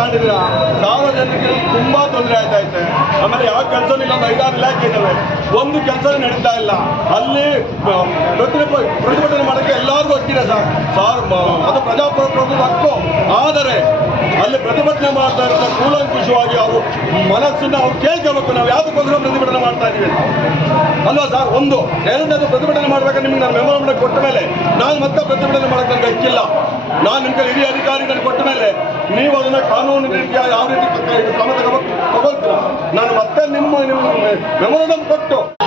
ಆಗಿದೆ ನಾವು ಸಾರ್ವಜನಿಕರಿಗೆ ತುಂಬಾ ತೊಂದರೆ ಆಯ್ತಾ ಐತೆ ಆಮೇಲೆ ಯಾವ ಕೆಲಸ ಇಲ್ಲ ಐದಾರು ಇಲಾಖೆ ಇದಾವೆ. ಒಂದು ಕೆಲಸ ನಡೀತಾ ಇಲ್ಲ. ಅಲ್ಲಿ ಪ್ರತಿಭಟನೆ ಮಾಡೋಕೆ ಮಾಡಕ್ಕೆ ಎಲ್ಲರಿಗೂ ಹಕ್ಕಿದೆ ಸರ್. ಸಾರ್ ಅದು ಪ್ರಜಾಪ್ರಭುತ್ವದ ಹಕ್ಕು. ಆದರೆ, ಅಲ್ಲಿ ಪ್ರತಿಭಟನೆ ಮಾಡ್ತಾ ಇರ್ತಾರೆ ಕೂಲಂಕುಷವಾಗಿ ಅವರು ಮನಸ್ಸನ್ನ ಅವ್ರು ಕೇಳ್ಕೋಬೇಕು. ನಾವು ಯಾವುದಕ್ಕೋಸ್ಕರ ಪ್ರತಿಭಟನೆ ಮಾಡ್ತಾ ಇದ್ದೀವಿ. ಅಲ್ವಾ ಸರ್? ಒಂದು ಎರಡನೇದು ಪ್ರತಿಭಟನೆ ಮಾಡ್ಬೇಕು ನಿಮ್ಗೆ ನಾನು ಮೆಮೊರಂಡಮ್ ಕೊಟ್ಟ ಮೇಲೆ, ನಾನು ಮತ್ತೆ ಪ್ರತಿಭಟನೆ ಮಾಡಕ್ಕೆ ನನಗೆ ಹಕ್ಕಿಲ್ಲ. ನಾನು ನಿಮ್ಗೆ ಹಿರಿಯ ಅಧಿಕಾರಿಗಳು ಕೊಟ್ಟ ಮೇಲೆ ನೀವು ಅದನ್ನ ಕಾನೂನು ರೀತಿಯ ಯಾವ ರೀತಿ ಕ್ರಮ ತಗೋಬೇಕು ನಾನು ಮತ್ತೆ ನಿಮ್ಮ ನಿಮ್ಮ ಮೆಮೊರಂಡಮ್ ಕೊಟ್ಟು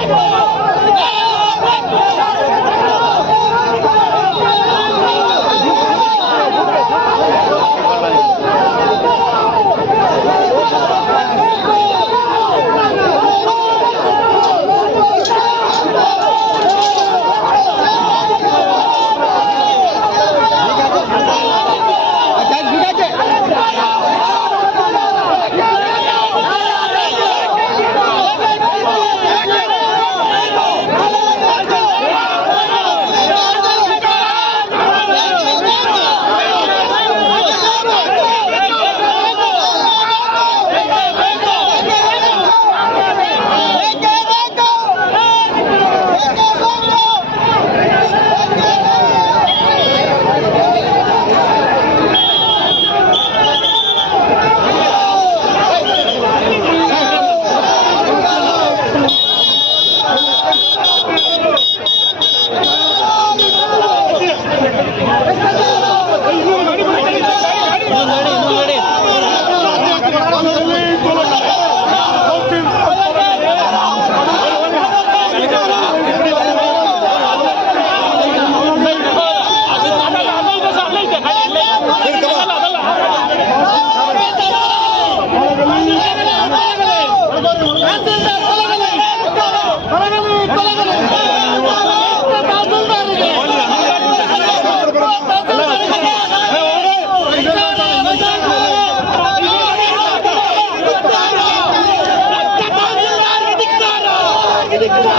দেখতে